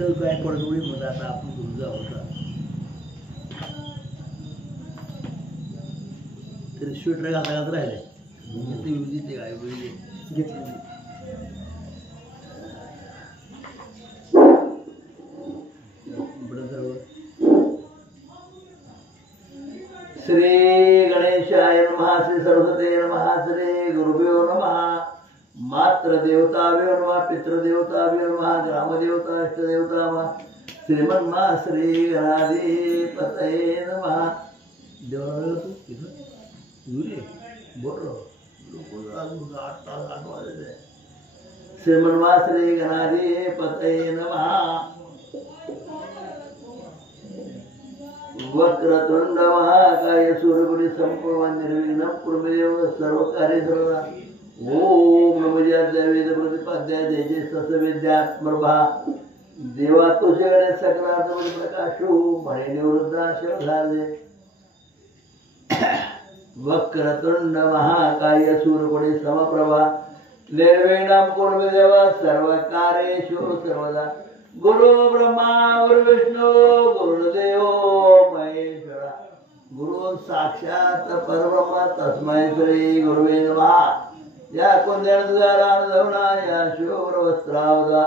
तर काय पडतोडी म्हणत आता आपण तुमचा होता तरी स्वेटर घालता घालत राहिले ते विजिते काय घेतली श्री गणेशाय नमः श्री सरस्वती नमः श्री गुरुभ्यो नमः मात्र देवताभ्यो नमः पितृदेवताभ्यो नमः ग्रामदेवता इष्टदेवता नमः श्रीमन्मा श्री गणाधिपतये नमः देवाला तू इथं युरे बोल लोक आज 8 तास 8 वाजले श्रीमन्मा श्री गणाधिपतये नमः वक्रतुंड महाकाय सूर्यकोटी संपूर्ण निर्विघ्न पूर्वदेव सर्व कार्य सर्वदा ओम नमः वेद प्रतिपाद्या जय ससविद्यात्मर्भा देवा तुझ्याकडे सकलात प्रकाशो म्हणे निवृद्धा शब्दाले वक्रतुंड महाकाय सूर्यकोटी समप्रभा निर्विघ्न पूर्वदेव सर्व कार्येषु सर्वदा गुरु ब्रह्मा गुरु विष्णु गुरुदेव महेश्वरा गुरु साक्षात परब्रह्म तस्मै श्री गुरुवे नमः या कुंदनदारानदवना या शिववस्त्रावदा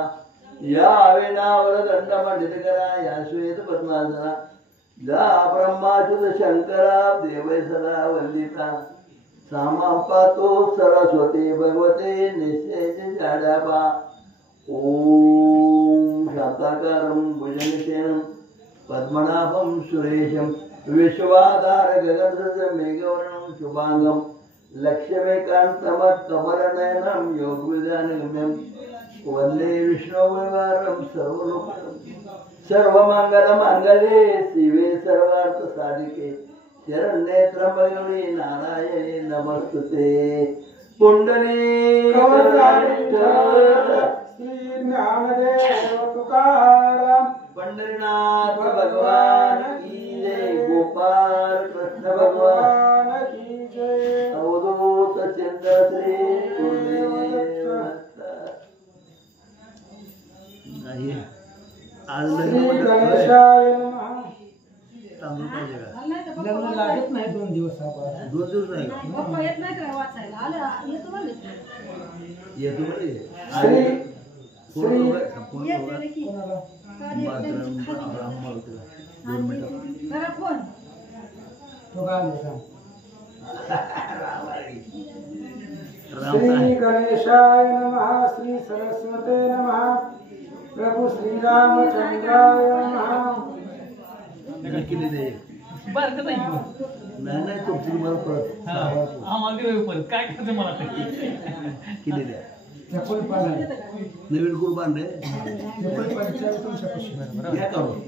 या वेणावर दंडमंडित करा या श्वेत पद्मासना जा ब्रह्माच्युत शंकरा देवै सदा वंदिता सामां पातो सरस्वती भगवते निश्चय जाड्याबा ओम शांताकारं भुजगशयनं पद्मनाभं सुरेशं विश्वाधार गगनसदृशं मेघवर्णं शुभांगं लक्ष्मीकान्तं कमलनयनं योगविधानगम्यं वन्दे विष्णुविवारं सर्वलोकं सर्वमङ्गलमाङ्गल्ये शिवे सर्वार्थसाधिके शरण्ये त्र्यंबके नारायणे नमस्तुते पुंडली श्री ज्ञानदेव तुकाराम पंढरीनाथ भगवान की जय गोपाल कृष्ण भगवान की जय अवधूत चंद्र श्री गुरुदेव नाही आज श्री गणेशाय नमः तांदूळ पाहिजे का लग्न लागत नाही 2 दिवस आपण 2 दिवस नाही का पप्पा येत नाही का वाचायला आलं येतो म्हणले येतो बरे श्री श्री येते की कोणाला करा फोन तो गाणे राम श्री गणेशाय नमः श्री सरस्वते नमः प्रभु श्री रामचंद्राय नमः केले दे बरं नाही नाही तुमची मला परत आम्हाला पण काय करायचं मला केले द्या चपल पाला नवीन कुल बांधले चपल परिचय तुमच्या कशी या काढून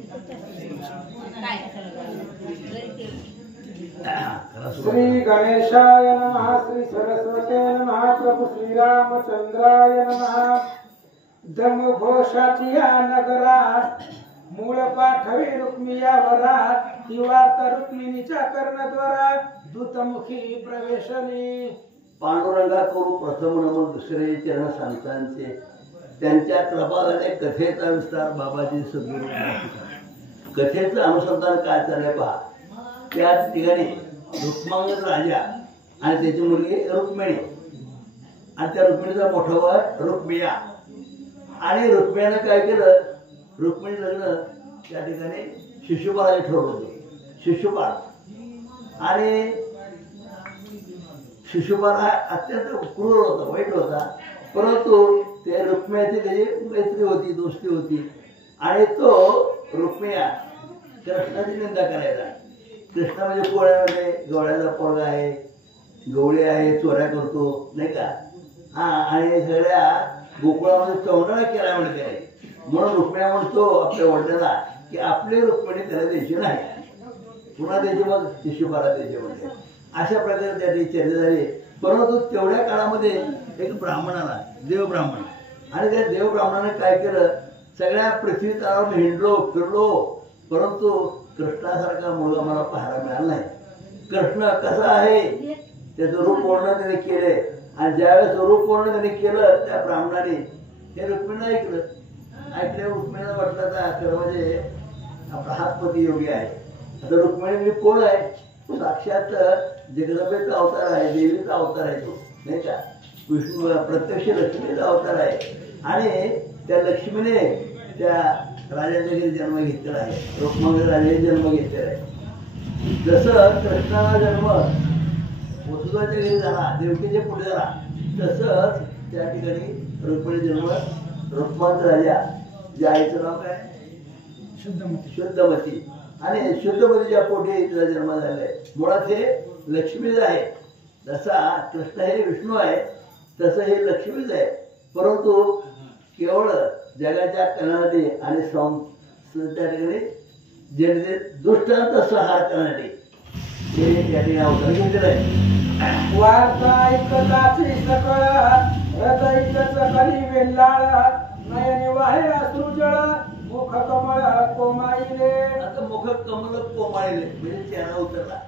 श्री गणेशाय नमः श्री सरस्वते नमः प्रभु श्री रामचंद्राय नमः दमघोषाची या नगरात मूळ पाठवी रुक्मियावरात ही वार्ता रुक्मिणीच्या कर्णद्वारा दूतमुखी प्रवेशनी पांडुरंगा करू प्रथम नमन दुसरे चरण संतांचे त्यांच्या कृपाने कथेचा विस्तार बाबाजी सद्गुरू कथेचं अनुसंधान काय चाललंय पहा त्या ठिकाणी रुक्मांगद राजा आणि त्याची मुलगी रुक्मिणी आणि त्या रुक्मिणीचा मोठा भाऊ रुक्मिया आणि रुक्मियानं काय केलं रुक्मिणी लग्न त्या ठिकाणी शिशुपाळाने ठरवलं होतं शिशुपाळ आणि शिशुपाळ हा अत्यंत क्रूर होता वाईट होता परंतु ते रुक्मियाची त्याची मैत्री होती दोस्ती होती आणि तो रुक्मिया कृष्णाची निंदा करायचा कृष्ण म्हणजे पोळ्यामध्ये गवळ्याचा पोळगा आहे गवळी आहे चोऱ्या करतो नाही का हा आणि सगळ्या गोकुळामध्ये चौंडणा केला म्हणते म्हणून रुक्मिया म्हणतो आपल्या वडिलांना की आपली रुक्मिणी त्याला द्यायची नाही पुन्हा द्यायची मग शिशुपाला द्यायची म्हणजे अशा प्रकारे त्याची चर्चा झाली परंतु तेवढ्या काळामध्ये एक ब्राह्मण आला देव ब्राह्मण आणि त्या देव ब्राह्मणाने काय केलं सगळ्या पृथ्वी तलावर हिंडलो फिरलो परंतु कृष्णासारखा मुलगा मला पाहायला मिळाला नाही कृष्ण कसा आहे त्याचं रूप वर्णन त्याने केले आणि ज्यावेळेस रूप वर्णन त्याने केलं त्या ब्राह्मणाने हे रुक्मिणीनं ऐकलं ऐकल्या रुक्मिणीला वाटलं तर खरं म्हणजे आपला हातपती योगी आहे. आता रुक्मिणी कोण आहे? साक्षात जगदंबेचा अवतार आहे, देवीचा अवतार आहे तो, नाही का? विष्णू प्रत्यक्ष लक्ष्मीचा अवतार आहे. आणि त्या लक्ष्मीने त्या राजाच्या घरी जन्म घेतलेला आहे, रुक्मिणी राजाने जन्म घेतलेला आहे. जसं कृष्णाला जन्म वसुदेवाच्या घरी झाला, देवकीच्या पुढे झाला, तसंच त्या ठिकाणी रुक्मिणी जन्म रुक्मांचा राजा, ज्या आईचं नाव काय? शुद्धमती. आणि शुद्धमतीच्या पोटी तिचा जन्म झालाय. मुळात हे लक्ष्मीच आहे. जसा कृष्ण हे विष्णू आहे तसं हे लक्ष्मीच आहे. परंतु केवळ जगाच्या कल्याणासाठी आणि त्या ठिकाणी जे दुष्टांचा संहार करण्यासाठी हे त्या ठिकाणी अवतार घेतलेलं आहे. वार्ता ऐकताची सकळ हृदयच कली वेल्लाळ नयनी वाहे अश्रुजळ मुख कमळ कोमाईले. आता मुख कमल कोमाळले म्हणजे चेहरा उतरला,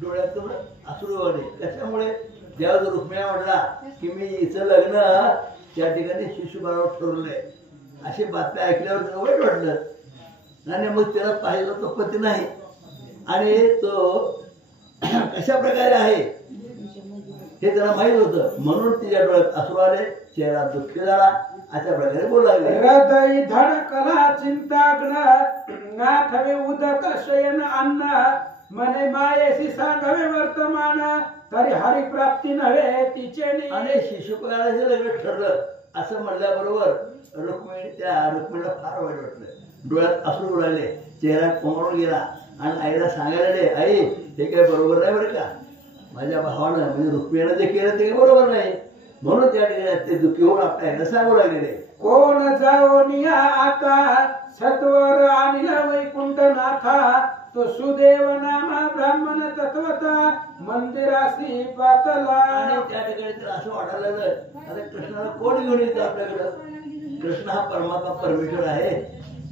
डोळ्यातून अश्रू वाढले. कशामुळे? ज्यावेळेस रुक्मिणी म्हटला की मी हिचं लग्न त्या ठिकाणी शिशुपाळावर ठरवलंय, अशी बातम्या ऐकल्यावर त्याला वाईट वाटलं. आणि मग त्याला पाहिलं तो पती नाही, आणि तो कशा प्रकारे आहे हे त्याला माहित होतं. म्हणून तिच्या डोळ्यात अश्रू आले, चेहरा दुःखी झाला, अशा प्रकारे बोलू लागले. हृदय धडकला चिंताग्न नाथवे उदक शयन अन्न मने मायेशी सांगावे वर्तमान तरी हरिप्राप्ती नव्हे तिचे. आणि शिशुपाळाचं लग्न ठरलं असं म्हणल्याबरोबर रुक्मिणीला फार वाईट वाटलं. डोळ्यात अश्रू उडाले, चेहरा कोमळून गेला. आणि आईला सांगायला दे, आई हे काही बरोबर नाही बरं का, माझ्या भावानं म्हणजे रुक्मिणीनं जे केलं ते काही बरोबर नाही. म्हणून त्या ठिकाणी ते दुःखी होऊन आपल्या आईला सांगू लागलेले. कोण जाओ निया आता सत्वर आणला वैकुंठ नाथा तो सुदेव नामा ब्राह्मण तत्वता मंदिरासी पातला. आणि त्या ठिकाणी त्याला असं वाटायला लागलं, आता कृष्णाला कोण घेऊन येतं आपल्याकडं? कृष्ण हा परमात्मा परमेश्वर आहे,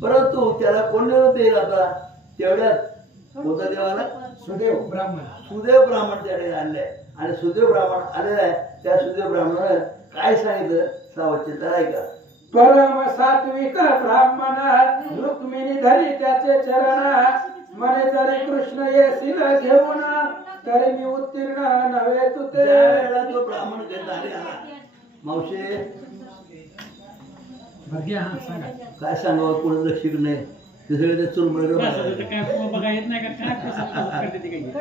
परंतु त्याला कोण निरोप देईल? आता तेवढ्यात कोणत्या देवाला? सुदेव ब्राह्मण. सुदेव ब्राह्मण त्या ठिकाणी आणले. आणि सुदेव ब्राह्मण आलेला आहे. त्या सुदेव ब्राह्मणानं काय सांगितलं सावचिता ऐका. परम सात्विक ब्राह्मण रुक्मिणी धरी त्याचे चरण मने जरी कृष्ण येशील घेऊन तरी मी उत्तीर्ण नव्हे तुते. त्यावेळेला तो ब्राह्मण घरी आला. मावशे काय सांगावं, कोण रक्षक नाही, ते सगळे ते चुरमळ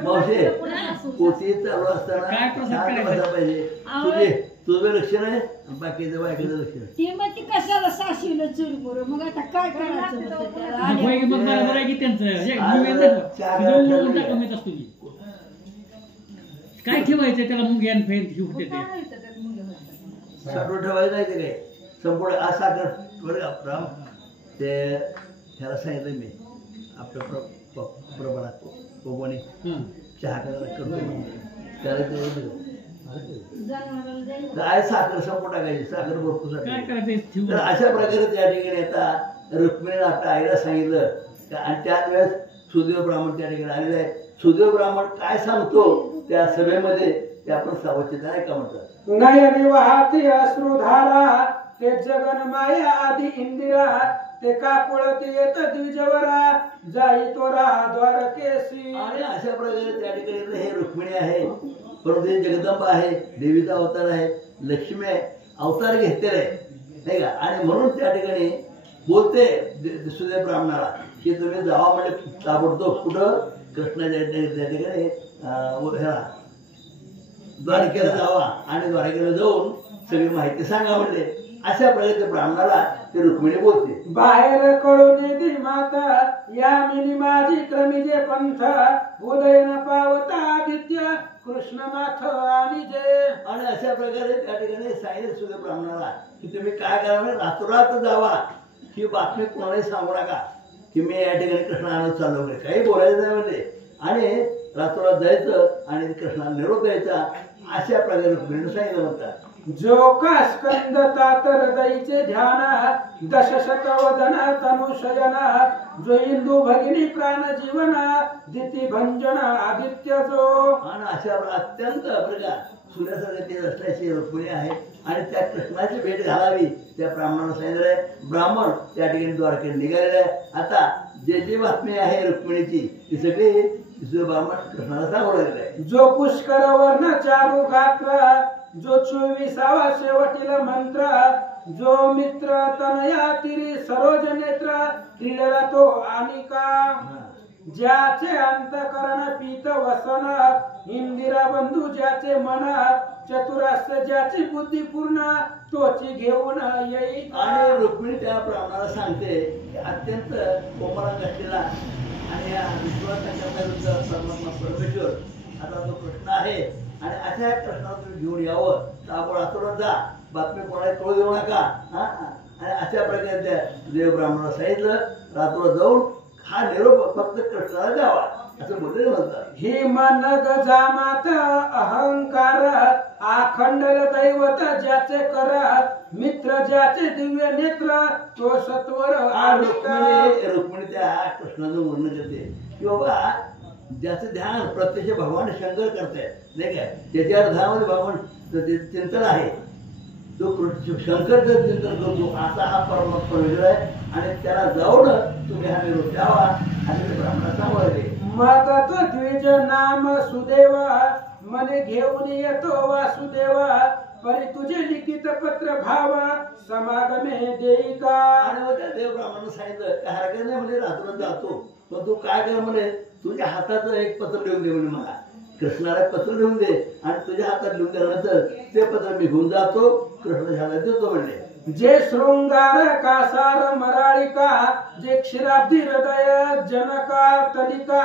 मावशे पोती चालू असताना पाहिजे. तुझं लक्ष नाही, बाकीचं बायकीचं लक्ष नाही. ती मग ती कशाला साशीला चुरमुर, मग आता काय करायचं होतं त्याला? काय ठेवायचं त्याला मुंग्या होते ते साठवून ठेवायचं नाही ते काय संपूर्ण आज साखर बरं का राम. ते ह्याला सांगितलं मी आपल्या प्रमाणात कोणी चहा करायला करतो त्याला काय साखर संपूर्ण टाकायची, साखर भरपूर टाकायची. तर अशा प्रकारे त्या ठिकाणी आता रुक्मिणीने आपल्या आईला सांगितलं. आणि त्याच वेळेस सुदेव ब्राह्मण त्या ठिकाणी आलेले आहे. सुदेव ब्राह्मण काय सांगतो त्या सभेमध्ये ते आपण सावचिता ऐका म्हणतात. नयनी वाहती अश्रुधारा ते जगन माया आधी इंदिरा ते काकुळती येत द्विजवरा जाई तोरा द्वारकेशी. आणि अशा प्रकारे त्या ठिकाणी हे रुक्मिणी आहे, परंतु हे जगदंबा आहे, देवीचा अवतार आहे, लक्ष्मी आहे, अवतार घेतलेला आहे नाही का. आणि म्हणून त्या ठिकाणी बोलते सुदेव ब्राह्मणाला की तुम्ही जावा म्हणजे ताबडतोब कुठं कृष्णाच्या त्या ठिकाणी ह्याला द्वारकेला जावा आणि द्वारकेला जाऊन सगळी माहिती सांगा म्हणले. अशा प्रकारे ब्राह्मणाला ते रुक्मिणी बोलते. बाहेर कळून दी माता या मिनी माझी क्रमिजे पंथ उदय न पावता आदित्य कृष्णनाथ आणि जे. आणि अशा प्रकारे त्या ठिकाणी सांगितलं सुद्धा ब्राह्मणाला की तुम्ही काय करा म्हणजे रातोरात जावा, ही बातमी कोणालाही सांगू नका की मी या ठिकाणी कृष्ण आणत चाललो वगैरे काही बोलायचं नाही म्हणजे. आणि रातोरात जायचं आणि कृष्णाला निरोप द्यायचा. अशा प्रकारे रुक्मिणीने सांगितलं म्हणतात. जो का स्कंद तात हृदयचे ध्यान दशशतवदन तनुशयन जो इंदू भगिनी प्राण जीवन दिती भंजन आदित्य जो. आणि अशा अत्यंत प्रकार सूर्यासारखे असल्याची रुक्मिणी आहे. आणि त्या कृष्णाची भेट घालावी त्या ब्राह्मणाला सांगितलंय. ब्राह्मण त्या ठिकाणी द्वारकेत निघालेला आहे. आता जे जे बातमी आहे रुक्मिणीची ती सगळी दुसरे ब्राह्मण कृष्णाला सांगू लागलेलं आहे. जो पुष्कर वर्ण चारू गात्र, जो 24वा शेवटीला मंत्र, जो मित्र तनया तिरी सरोज नेत्र, क्रीडला तो आनिका. ज्याचे अंतकरण पीत वसन, इंदिरा बंधू ज्याचे मन, चतुरास्य ज्याची बुद्धी पूर्ण, तोची घेऊन येई. आणि रुक्मिणी त्या ब्राह्मणाला सांगते की अत्यंत कोमरांग असलेला आणि या विश्वासाच्या परमात्मा परमेश्वर आता तो कृष्ण आहे आणि अशा कृष्णाला तुम्ही घेऊन यावं. तर आपण आतोरात जा, बातमी कोणाला कळू देऊ नका. आणि अशा प्रकारे त्या देव ब्राह्मणाला सांगितलं. रात्र जाऊन हा निरोप फक्त कृष्णाला द्यावा असं बोलले म्हणतात. हे मन गजामात अहंकार, आखंडल दैवत ज्याचे कर, मित्र ज्याचे दिव्य नेत्र, तो सत्वर आनिका. रुक्मिणी त्या कृष्णाचं वर्णन करते की बाबा ज्याचं ध्यान प्रत्यक्ष भगवान शंकर करतायत नाही काय, त्याच्या ध्यानामध्ये भगवान चिंतन आहे. तो शंकरचं चिंतन करतो असा हा परमात्मा वेगळा आहे. आणि त्याला जाऊन तुम्ही हा निरोप द्यावा आणि ब्राह्मणाला सांभाळले. मग तो द्विज नाम सुदेवा, मने घेऊन येतो वासुदेवा, परी तुझे लिखित पत्र भाव, समागमे देई का. आणि मग त्या देव ब्राह्मणानं सांगितलं की हरकत नाही म्हणजे रात्र जातो, पण तू काय कर म्हणे, तुझ्या हाताचं एक पत्र लिहून दे म्हणे. मला कृष्णाला पत्र लिहून दे आणि तुझ्या हातात लिहून दिल्यानंतर ते पत्र मी घेऊन जातो, कृष्णाच्या हातात देतो म्हणले. जे शृंगार कासार मराळिका, जे क्षीराब्दी हृदय जनका तलिका,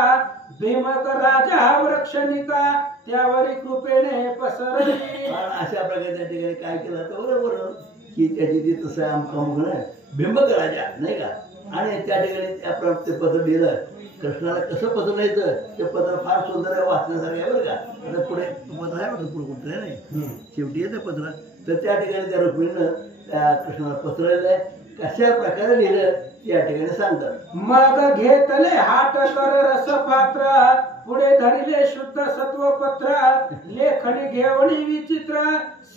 भीमक राजा वृक्षनिका, त्यावरी कृपेने पसरली. अशा प्रकारे त्या ठिकाणी काय केलं तर बरोबर की त्याची ती तसं आमका भीमक राजा नाही का. आणि त्या ठिकाणी त्या ते पत्र लिहिलं. कृष्णाला कसं पत्र लिहायचं ते पत्र फार सुंदर आहे, वाचण्यासारखं आहे बरं का. आता पुढे पत्र आहे बघा, पुढे कुठलं नाही शेवटी येतं पत्र. तर त्या ठिकाणी त्या रुक्मिणीनं त्या कृष्णाला पत्र लिहिलंय. कशा प्रकारे लिहिलं त्या ठिकाणी सांगतात. मग घेतले हाट कर रस पात्र, पुढे धरले शुद्ध सत्व पत्र, लेखणी घेऊन विचित्र,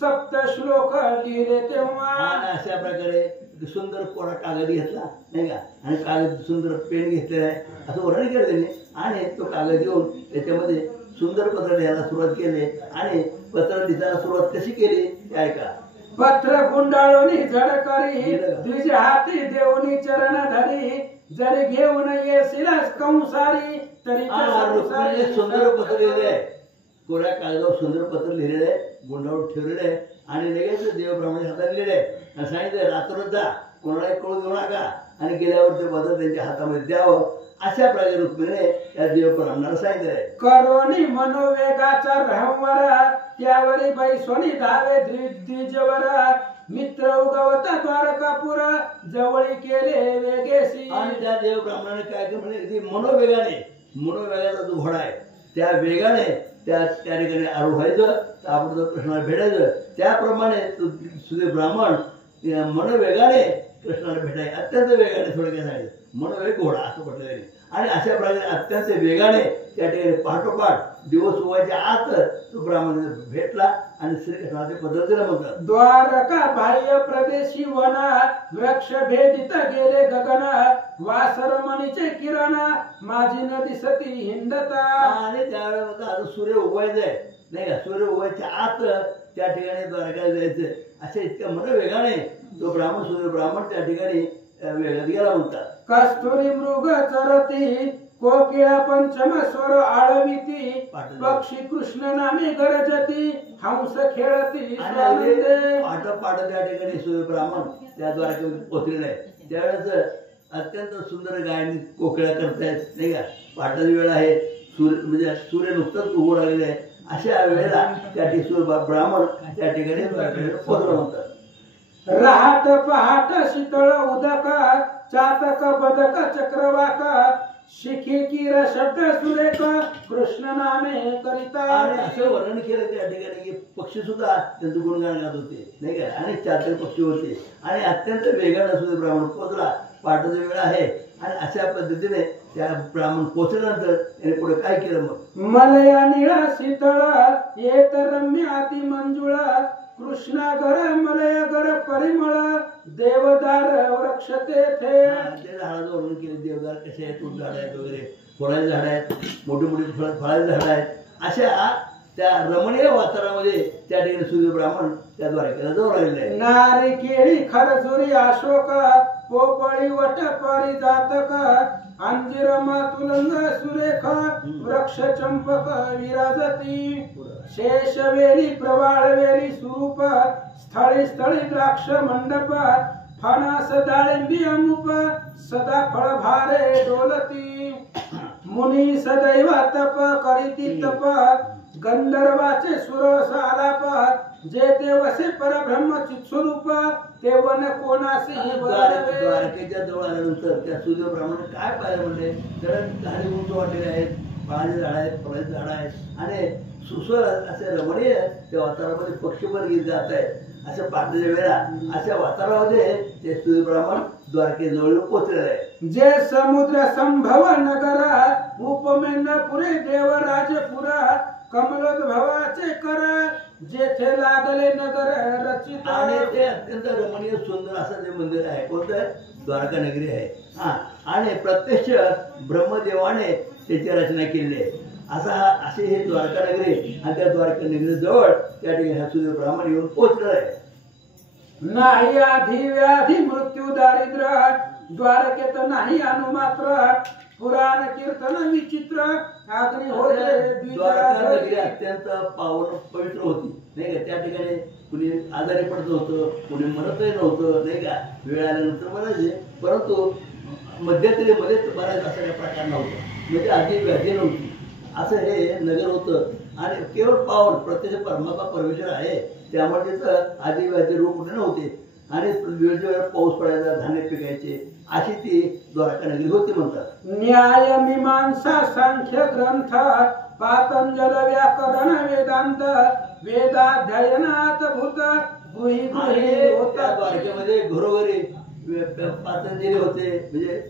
सप्त श्लोक लिहिले तेव्हा. आणि अशा प्रकारे सुंदर कोरा कागद घेतला नाही का, आणि कागद सुंदर पेन घेतलेला आहे असं वर्णन केलं त्यांनी. आणि तो कागद घेऊन त्याच्यामध्ये सुंदर पत्र लिहायला सुरुवात केली. आणि पत्र लिहिताना सुरुवात कशी केली ते ऐका. पत्र गुंडाळून जड करी, द्विज हाती देऊनी चरण धरी, जरी घेऊन येशील कंसारी, तरी सुंदर पत्र लिहिलेलं आहे. कोऱ्या कागदावर सुंदर पत्र लिहिलेलं आहे, गुंडाळून ठेवलेलं आहे. आणि लगेच देव ब्राह्मणाच्या हातात लिहिलेलं आहे. आणि सांगितलं रात्र जा, कोणालाही कळू देऊ नका, आणि गेल्यावर ते पत्र त्यांच्या हातामध्ये द्यावं. अशा प्रकारे रुक्मिणीने त्या देव ब्राह्मणाला सांगितलंय. करोनी मनोवेगाचा रहवर, त्यावरी बैसोनी धावे द्विजवर, मित्र उगवता द्वारकापुर, जवळी केले वेगेसी. आणि त्या देव ब्राह्मणाने काय केलं म्हणजे मनोवेगाचा जो घोडा आहे त्या वेगाने त्या ठिकाणी आरोहायचं, आपण कृष्णाला भेटायचं. त्याप्रमाणे सुदेव ब्राह्मण मनोवेगाने कृष्णाला भेटाय, अत्यंत वेगाने थोडक्यात सांगितलं. मनोवेग घोडा असं म्हटलं त्यांनी. आणि अशा प्रकारे अत्यंत वेगाने त्या ठिकाणी पाठोपाठ दिवस उवायच्या आत तो ब्राह्मण भेटला आणि श्रीकृष्णाचे पत्र दिलं म्हणतात. द्वारका बाह्य प्रदेशी वन, वृक्ष भेदित गेले गगन, वासरमणीचे किरण, माझी न दिसती हिंडता. आणि त्यावेळेस आता सूर्य उगवायचा आहे नाही का, सूर्य उगवायच्या आत त्या ठिकाणी द्वारकाला जायचं. अशा इतक्या मनोवेगाने तो सूर्य ब्राह्मण त्या ठिकाणी वेगात गेला म्हणतात. कस्तुरी मृग चरती, कोकिळा पंचम स्वर आळविती, पक्षी कृष्ण नामे गरजती, हंस खेळती स्वानंदे. पाठ त्या ठिकाणी सूर्य ब्राह्मण त्या द्वारकेमध्ये पोहोचलेला आहे. त्यावेळेस अत्यंत सुंदर गायन कोकिळा करतायत नाही का. पाठाची वेळ आहे, म्हणजे सूर्य नुकतंच उभं राहिलेलं आहे. अशा वेळेला त्या ठिकाणी ब्राह्मण त्या ठिकाणी पोहोचलं म्हणतात. रहाट पहाट शीतळ उदक, चातक बदक चक्रवाक, शिखी किर शब्द सुरेख, कृष्ण नामे करिता. आणि असं वर्णन केलं त्या ठिकाणी की पक्षी सुद्धा त्यांचं गुणगान गात होते नाही का. आणि चातक पक्षी होते आणि अत्यंत वेगानं सुद्धा ब्राह्मण पोहोचला. पाठाचा वेळ आहे. आणि अशा पद्धतीने त्या ब्राह्मण पोहोचल्यानंतर त्याने पुढे काय केलं मग. मलया निळा शीतळ, येत रम्य अति मंजुळा, कृष्णागर मलयगर परिमळ देवदार वृक्ष तेथे. ते झाडाचं वर्णन केले. देवदार कसे आहेत, ऊस झाड आहेत वगैरे, फळाची झाडं आहेत, मोठी मोठी फळाची झाडं आहेत. अशा त्या रमणीय वातावरणामध्ये त्या ठिकाणी सूर्य ब्राह्मण त्या द्वारकेला जाऊ राहिलेले आहे. नारी केळी खरजुरी अशोक पोपळी वट परिजातक अंजीर मातुलंग सुरेख वृक्ष चंपक विराजती. शेषवेली प्रवाळवेली स्वरूप स्थळी स्थळी द्राक्ष मंडप फणस डाळिंबी अमुप सदा फळ भारे डोलती. मुनी सदैव तप करीती तप गंधर्वाचे सुरस आलाप जे ते वसे परब्रह्म चित्स्वरूप ते वन कोणासी बदलवे. द्वारकेच्या जवळ आल्यानंतर त्या सूर्य ब्राह्मण काय पाहिलं म्हणजे कारण काही उंच वाटलेले आहेत, फळाची झाडं आहेत, फळाची झाडं आहेत आणि सुसर असे रमणीय त्या वातावरणामध्ये पक्षी पण गीत गात आहेत. अशा पाठच्या वेळा अशा वातावरणामध्ये ते सूर्य ब्राह्मण द्वारकेजवळ पोहोचलेले आहे. जे समुद्र संभव नगर उपमेन पुरे देवराजपुरा कमलोद्भवाचे कर जेथे लागले नगर रचित. आणि ते अत्यंत रमणीय सुंदर असं ते मंदिर आहे. कोणतं? द्वारका नगरी आहे. आणि प्रत्यक्ष ब्रह्मदेवाने त्याची रचना केलेली आहे. असे हे द्वारका नगरी आणि त्या द्वारका नगरी जवळ त्या ठिकाणी हा सूर्य ब्राह्मण येऊन पोहोचला आहे. नाही आधी व्याधी मृत्यू दारिद्र्य द्वारकेत नाही अनुमात्र पुराण कीर्तन विचित्र अग्नी होते. द्वारका नगरी अत्यंत पावन पवित्र होती नाही का. त्या ठिकाणी कुणी आजारी पडत नव्हतं, कुणी मरतही नव्हतं नाही का. वेळ आल्यानंतर म्हणायचे, परंतु मध्यंतरीमध्येच बराच असा काही प्रकार नव्हता. म्हणजे आधी व्याधी नव्हती. असं हे नगर होतं आणि केवळ पावन प्रत्यक्ष परमात्मा परमेश्वर आहे. त्यामुळे त्याचं आधी व्याधी रोग कुठे नव्हते आणि वेळच्या पाऊस पडायचा, धान्य पिकायचे, अशी ती द्वारका नगरी होती म्हणतात. न्याय मीमांसा सांख्य ग्रंथ पातंजल व्याकरण वेदांत वेदाध्ययनात भूत गुही गुही होता. द्वारकेमध्ये घरोघरी पातंजली होते. म्हणजे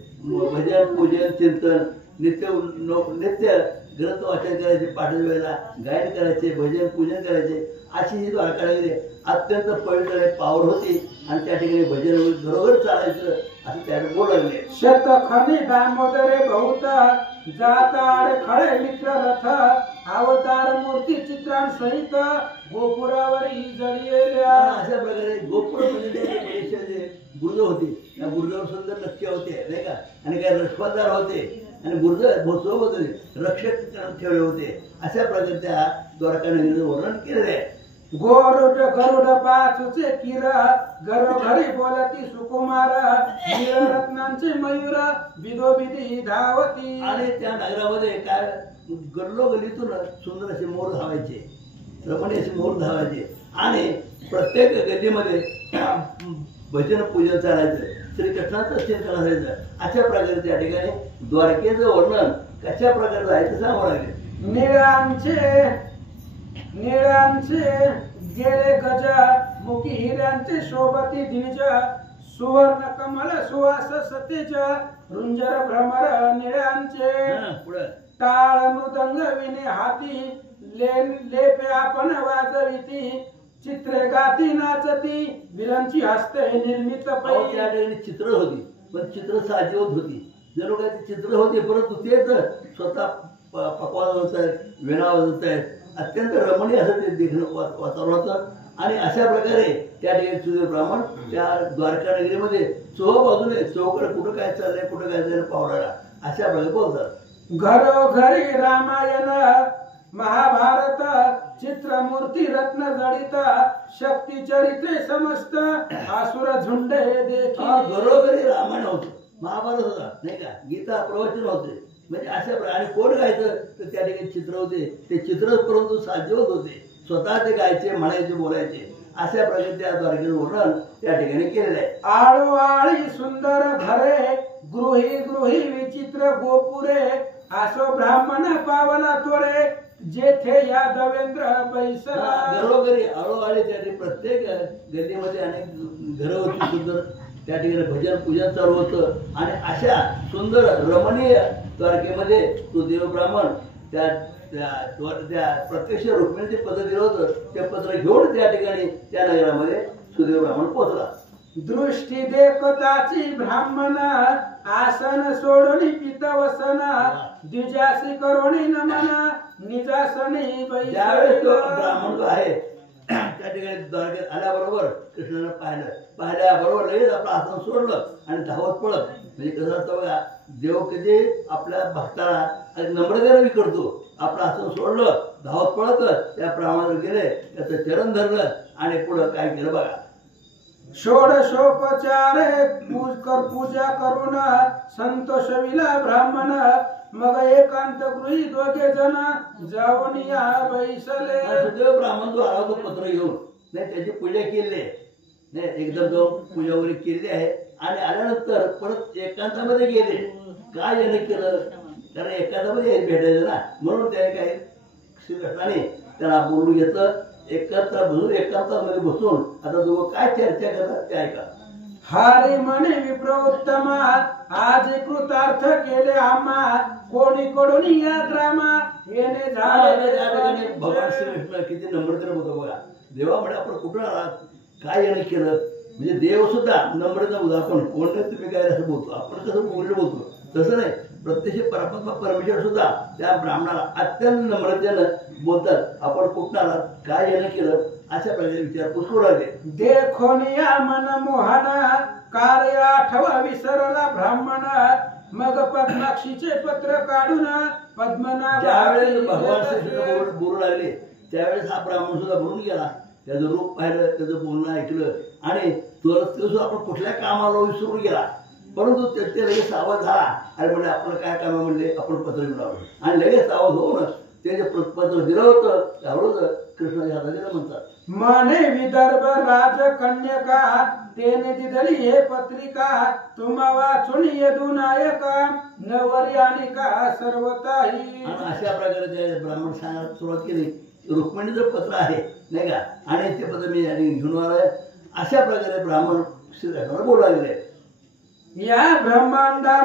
भजन पूजन चिंतन नित्य ग्रंथ वाचन करायचे, पाठाच्या वेळेला गायन करायचे, भजन पूजन करायचे. अशी ही द्वारका नगरी अत्यंत पवित्र आणि पावन होती आणि त्या ठिकाणी भजन घरोघर चालायचं असं त्यावेळी बोलू लागले. शतखनी दामोदरे बहुत जाताड खळे मित्र रथ अवतार मूर्ती चित्रांसहित गोपुरावरी जळलेल्या. अशा प्रकारे गोपुर म्हणजे गुर्ज होती. त्या गुर्जावर सुंदर नक्षे होते नाही का. आणि काही रक्षपातदार होते आणि गुर्ज सोबत रक्षक ठेवले होते. अशा प्रकारे त्या द्वारका नगरीचं वर्णन केलेलं आहे. गोरुड गरुड पाचुचे किर घरोघरी बोलती सुकुमार रत्नांचे मयूर बिदोबिदी धावती. आणि त्या नगरामध्ये काय गल्लोगल्लीतून सुंदर असे मोर धावायचे, रमणीय असे मोर धावायचे आणि प्रत्येक गल्लीमध्ये भजन पूजन चालायचं, श्रीकृष्णाचं चिंतन असायचं. अशा प्रकारे त्या ठिकाणी द्वारकेचं वर्णन कशा प्रकारचं आहे ते सांगावं लागेल. निळ्यांचे गेले गज मुखी हिऱ्यांचे शोभती द्विज सुवर्ण कमल सुवास सतेज रुंजर भ्रमर निळ्यांचे. टाळ मृदंग विने हाती लेपे आपण वाजविती चित्रे गाती नाचती विरांची हस्ते निर्मित. त्या ठिकाणी चित्र होती पण चित्र साजीवत होती. जणू काय ती चित्र होती परंतु तेच स्वतः पकवान होत आहेत, वेणा वाजवत आहेत. अत्यंत रमणीय असं ते देखणं वातावरण होतं. आणि अशा प्रकारे त्या ठिकाणी सूर्य ब्राह्मण त्या द्वारका नगरीमध्ये बाजूने चौकडे कुठं काय चाललंय कुठं काय चाललंय पावलाला अशा प्रकारे बोलतात. घरोघरी रामायण महाभारत चित्रमूर्ती रत्न जडित शक्ती चरित्रे समस्त आसुर झुंडे देखील. घरोघरी रामायण होतं, महाभारत होता नाही का, गीता प्रवचन होते. म्हणजे अशा आणि कोण गायचं तर त्या ठिकाणी चित्र होते. ते चित्र परंतु साजीवत होते. स्वतः ते गायचे, म्हणायचे, बोलायचे. अशा प्रकारे त्या द्वारकेचं वर्णन त्या ठिकाणी केलेलं आहे. आळोआळी सुंदर घरे गृही गृही विचित्र गोपुरे असो ब्राह्मण पावला तोरे जेथे या दवेंद्र बैसला. घरोघरी आळोआळी त्या ठिकाणी प्रत्येक गल्लीमध्ये अनेक घरं होती सुंदर. त्या ठिकाणी भजन पूजन चालू होतं आणि अशा सुंदर रमणीय द्वारकेमध्ये तो देव ब्राह्मण त्या त्या प्रत्यक्ष रुक्मिणीचे पत्र दिलं होतं ते पत्र घेऊन त्या ठिकाणी त्या नगरामध्ये सुदेव ब्राह्मण पोहोचला. दृष्टी देखताची ब्राह्मण आसन सोडून पितवसन द्विजासी करुणी नमन निजासनी ज्यावेळेस तो ब्राह्मण जो आहे त्या ठिकाणी द्वारकेत आल्याबरोबर कृष्णानं पाहिल्याबरोबर लगेच आपलं आसन सोडलं आणि धावत पळत. म्हणजे कसं असतं बघा, देव कधी आपल्या भक्ताला नम्रतेने करतो. आपलं आसन सोडलं, धावत पळत त्या ब्राह्मणावर गेले, त्याचं चरण धरलं आणि पुढं काय केलं बघा. षोडशोपचारे पूजा करून संतोष विला ब्राह्मण मग एकांत गृही दोघे जण जाऊन या बैसले. सुदैव ब्राह्मण जो आला होता पत्र घेऊन, नाही त्याची पूजा केली आहे, नाही एकदम जाऊन पूजा वगैरे केली आहे आणि आल्यानंतर परत एकांतामध्ये गेले. काय याने केलं, कारण एकांतामध्ये भेटायचं ना, म्हणून त्याने काय श्रीकृष्णाने त्याला बोलून घेतलं. एकांतामध्ये बसून आता दोघं काय चर्चा करतात ते ऐका. हरी म्हणे विप्रोत्तमा आज कृतार्थ केले आम्हा कोणी कडून या ग्रामा येणे झाले. भगवान श्रीकृष्ण किती नम्रतेने बोलतो बघा. देवा म्हणे आपण कुठून आलात, काय याने केलं. म्हणजे देव सुद्धा नम्रता बोलतो. आपण कोण नाही तुम्ही काय असं बोलतो, आपण कसं बोलतो तसं नाही. प्रत्यक्ष परमात्मा परमेश्वर सुद्धा त्या ब्राह्मणाला अत्यंत नम्रतेनं बोलतात. आपण कुठं आलात, काय यानं केलं, अशा प्रकारे विचारपूस करू लागले. देखोन या मन मोहना कार्य आठवा विसरला ब्राह्मण मग पद्माक्षीचे पत्र काढून पद्मनाभ. ज्यावेळेस भगवान श्रीकृष्ण बोलू लागले त्यावेळेस हा ब्राह्मण सुद्धा बोलून गेला. त्याचं रूप पाहिलं, त्याचं बोलणं ऐकलं आणि तो सुद्धा आपण कुठल्या कामाला विसरून गेला. परंतु ते लगेच सावध झाला. अरे म्हणजे आपलं काय काम म्हणले, आपण पत्र घेऊन आलो आणि लगेच सावध होऊन ते जे पत्र दिलं होतं त्यावरच कृष्णाच्या हातात दिलं म्हणतात. मने विदर्भ राज कन्यका तेने दिदली हे पत्रिका तुम्हा वाचून येदू नायका नवरी आणि का सर्वताही. आणि अशा प्रकारे त्या ब्राह्मण सांगायला सुरुवात केली. रुक्मिणीचं पत्र आहे नाही का, आणि ते पत्र मी घेऊन आलोय. अशा प्रकारे ब्राह्मण श्रीकृष्णाला बोलू लागले. या ब्रह्मांडा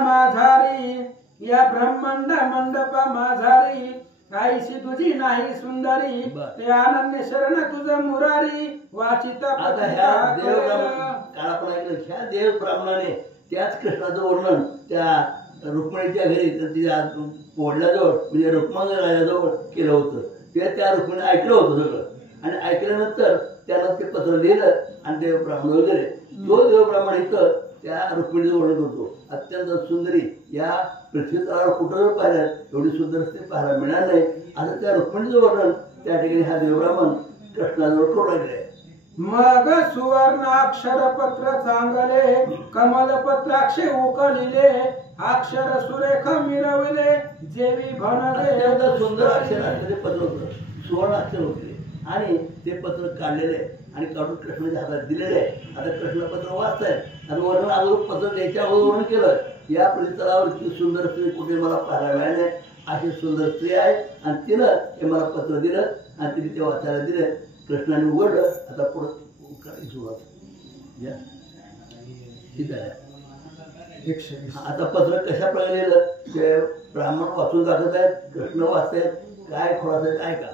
मंडपा माझारी काहीशी तुझी नाही सुंदरी ते अनन्य शरण तुझं मुरारी वाचिता. आता ह्या देव ब्राह्मण काल आपण ऐकलं, ह्या देव ब्राह्मणाने त्याच कृष्णाचं वर्णन त्या रुक्मिणीच्या घरी तिच्या पोडल्याजवळ म्हणजे रुक्मांग राजाजवळ केलं होतं. ते त्या रुक्मिणीने ऐकलं होतं सगळं आणि ऐकल्यानंतर त्यानं ते पत्र लिहिलं आणि देव ब्राह्मण वगैरे. तो देव ब्राह्मण इथं त्या रुक्मिणीचं वर्णन करतो. अत्यंत सुंदरी, या पृथ्वीतलावर कुठं पाहिलं एवढी सुंदर स्त्री पाहायला मिळणार नाही असं त्या रुक्मिणीचं वर्णन त्या ठिकाणी हा देवब्राह्मण कृष्णाजवळ करू लागले. मग सुवर्ण अक्षर पत्र चांगले कमलपत्राक्षे उकलिले अक्षर सुरेख मिरविले जेवी भनले. अत्यंत सुंदर अक्षर असलेले पत्र होतं, सुवर्ण अक्षर होते आणि ते पत्र काढलेले आणि काढून कृष्णाच्या हातात दिलेले. आता कृष्ण पत्र वाचतायत आणि वर्णन अगोदर पत्र द्यायच्या अगोदर वर्णन केलं. या पृथ्वीतलावर इतकी सुंदर स्त्री कुठे मला पाहायला मिळाली, अशी सुंदर स्त्री आहे आणि तिनं हे मला पत्र दिलं आणि तिने ते वाचायला दिलं. कृष्णाने उघडलं. आता पुढं करायची सुरुवात. ठीक आहे. आता पत्र कशा प्रकारे लिहिलं ते ब्राह्मण वाचून दाखवत आहेत, कृष्ण वाचतायत. काय खोलाचं काय का